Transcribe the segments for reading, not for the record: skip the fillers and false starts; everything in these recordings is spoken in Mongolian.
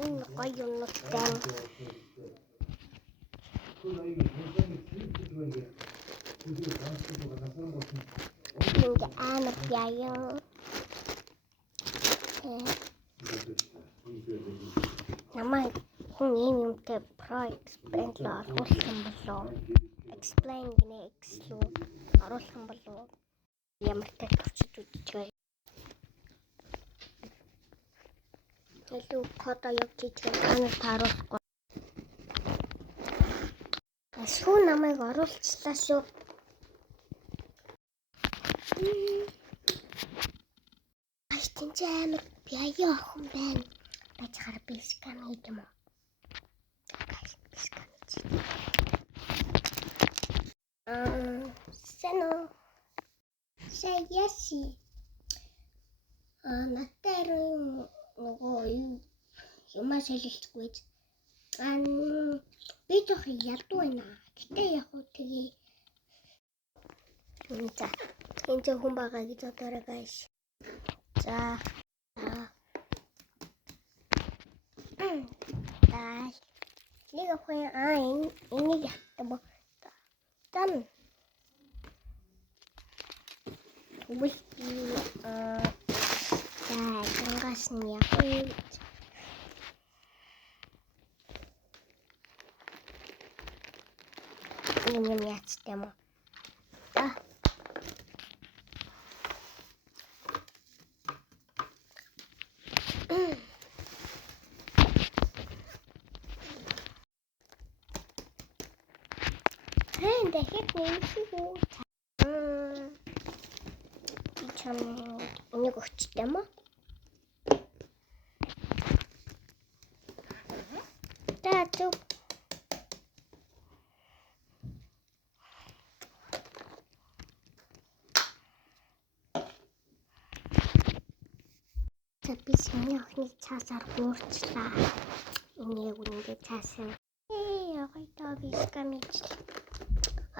Энэ гоё юмтай. Ингээ амар яа. Намайг хүн ийм юмтай про эксперимент л оруулах юм болов. Explain гэнэ экслүү оруулах юм болов. Ямар ч төвчд үдчихээ. Илүү код аяг хийчихээ танад тааруулахгүй. Ашгүй намайг оруулчлаа шүү. Тинч амар бяя охин байна. Бачаар би скам хийх юм уу? Гайс би скам хийж. Сэно. Сэяси. Натэрэн нөгөө юмаа солилцгүй. Би toch ядуу байна. Гэтэ яг уу тэгээ. За. Энд хүн байгаа гэж бодоорой гайс. За. Дай. Нэг охин энийг ятдаг. Тан. Үгүй гангас нь яг юм яцтай юм. Хэнтэй хэд нэмшгүй. Чам энийг өгчтэй юм уу? Тату. Би шинэ охины цаасаар гуурчлаа. Энийг үнэндээ цаасан. Ягаа таа би скамич.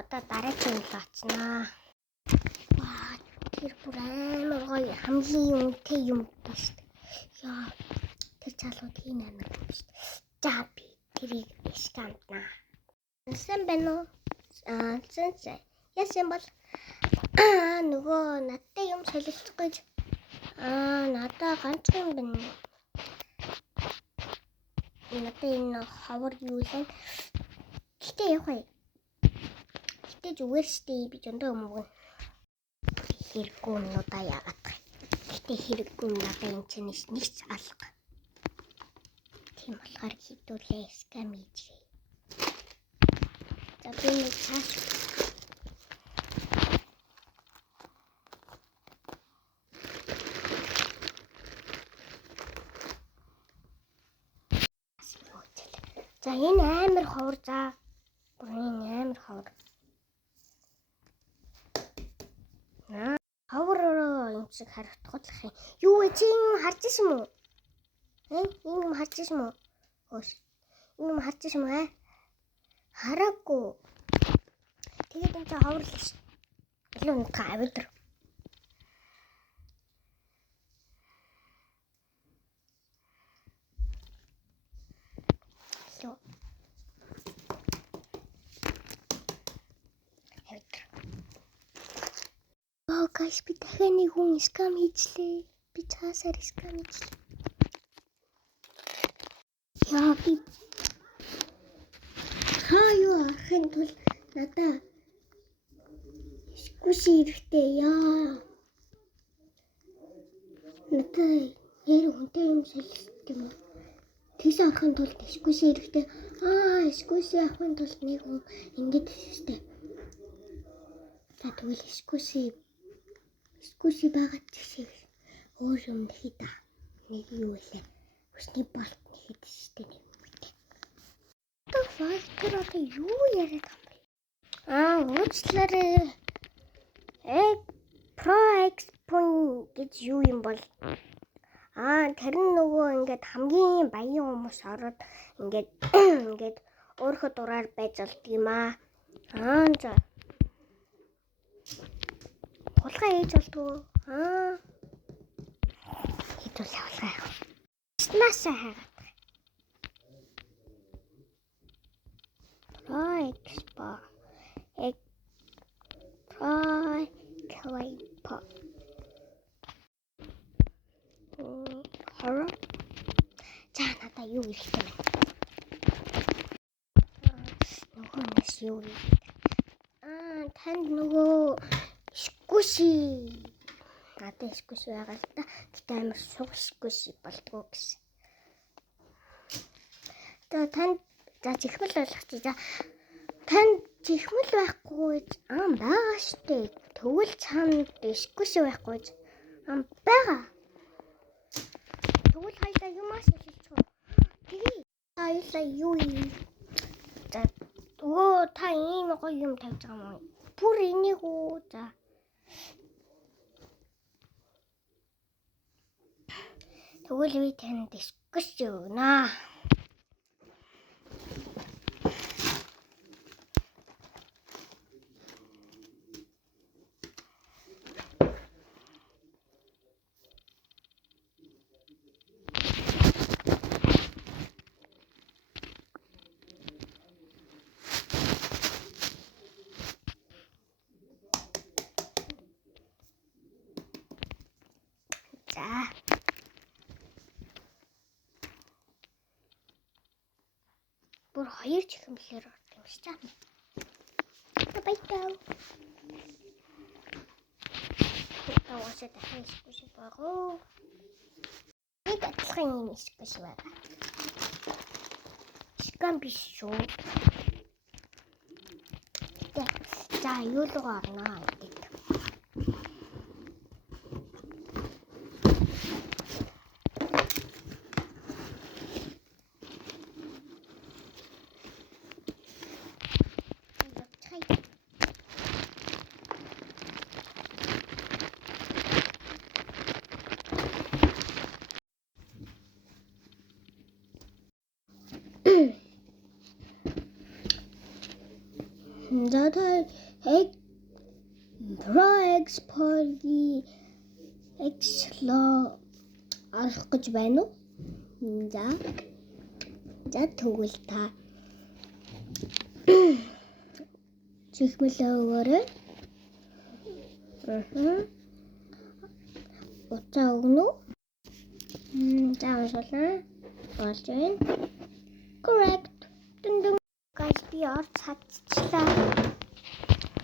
Одоо дараагийн л очноо. Ваа, тэр бүр амар гоё хамгийн үнэтэй юм байна шүү дээ. Яа, тэр чалууд хийн амар юм шүү дээ. За би тэрийг скамтнаа. Сэн байна уу? Сэнсэ. Яасан бол нөгөө надтай юм солилцох гэж надаа ганцхан байна. Надаа энэ хавар юу вэ? Гэтэ явах. Гэтэ зүгээр штэ би зөндөө юм уу. Хэрэггүй нуудаа яагаад. Гэтэ хэрэггүй надаа энэ ч нэг ч алга. Тийм болохоор хитүүлээ скам хийжээ. За би нэг цааш за энэ амар ховор за. Энэ амар ховор. Ховор юм шиг харагдах юм. Юу вэ чи юм харж ирсэн юм уу? Юм харж ирсэн юм уу? Хөөс. Юм харж ирсэн юм аа? Хараагүй. Тэгээд энэ ховор л ш. Илүү нэг авидр. Лөө. Авидр. Гайс би дахиад нэг хүн скам хийчлээ. Би цаасаар скам хийчлээ. Яа би юу ахын тул надаа скуси ирэхтэй яа. Надаа яар хүнтэй юм солилцдог юм. Тэгс авахын тулд скуси ирэхтэй скуси авахын тулд нэг хүн ингэж хэлжтэй. За тэгвэл скуси байгаа ч өөр юм нэхий та. Нэг юу вэ? Хүсний болт нэхий штэ нэг. Тэр одоо юу яриад байгаа юм бэ? Уучлаарай. Pro Expo гэж юу юм бол? Тэр нь нөгөө ингээд хамгийн баян хүмүүс ороод ингээд өөрөө дураар байж болд юм аа. За. Хулгай хийж болдгоо. зүйл явуулгаа яа. Наасаа хайгаад. Хороо. За надаа юу хэрэгтэй вэ? Нөгөө мэс юу вэ? Танд нөгөө скуши. Надад скуши байгаа л та. Гэтэ амар суг скуши болдгоо гэсэн. Танд за чихмэл болгочих. За танд чихмэл байхгүй байгаа штэ. Тэгвэл цаанд скуши байхгүй байгаа. Тэгвэл хоёлаа юмас хэлчихв. Тэгээ хоёлаа юу юм? За та ийм гоё юм тавьж байгаа юм. Бүр энийг үү за. Тэгвэл би танд скуши өгнө. Бүр хоёр чихмэлээр орд юм шиг байна. Баятаа. Таваасаа дахин скуши байгаа. Нэг адилхан юм скуши байгаа. Скам биш шүү. За юу л орно гэдэг. Надад Pro Export-ийн X-лоо арах гэж байна уу? За тэгвэл та чихмэлээ өгөөрэй. Уцаа өгнө үү? За уншуулаа. Болж байна. Correct. Guys, би орц хатчихлаа.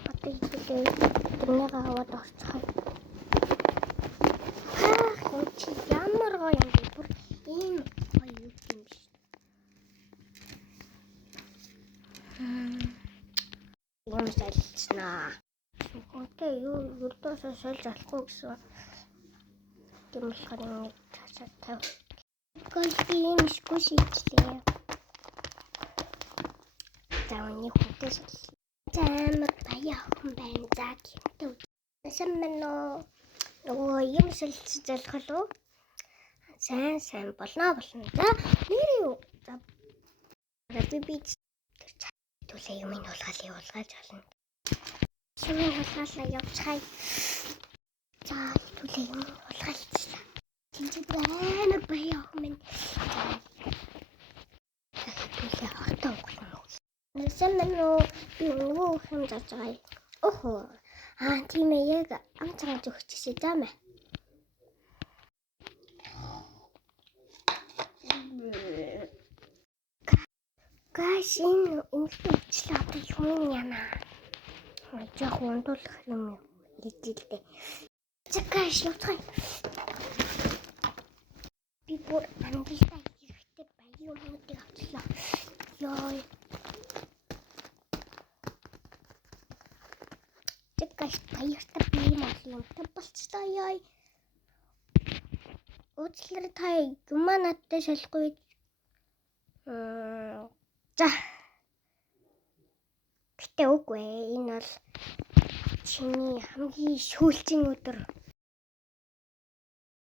Одоо ихдээ тэрнийгээ аваад орцгоо. Юу чи ямар гоё юм бэ? Бүр ийм гоё юм биш. Юм салцнаа. Үнтэй юу юрдоосоо сольж болохгүй гэсэн. Тийм болохоор нэг цаашаа тав. Guys, би ийм скуши ичлээ. За үний хүнтэй амар баяа хүн байна. За гинтүү. Сайн мэнэ. Нөгөө юм шилжиж залхал уу? Сайн болно. За нэр юу? За би төлөө юм болгоол явуулгаж болно. Юм болгоолаа явчихъя. За төлөө юм болгоолчихлаа. Тинчид амар баяа хүн байна. Төлөө хатаа өгөх. Сайн мэнэ. Би нөгөө юм зарж байгаа. Охоо. Тийм ээ яг амцгаа зөвчөшөө заамаа. Гаш энэ имлэгчлээ одоо юм яана. Жах ундуулах юм хэлжэлтэй. Чакаш явцгаа. Би бүр ангилтай хэрэгтэй баяа юмнуудыг авчлаа. Ёо. Чакаш баяртай би юмтай болцлоо ёо. Уучлаарай та юмаа надтай шалахгүй. За. Гэтэ үгүй энэ бол чиний хамгийн шүүлтийн өдөр.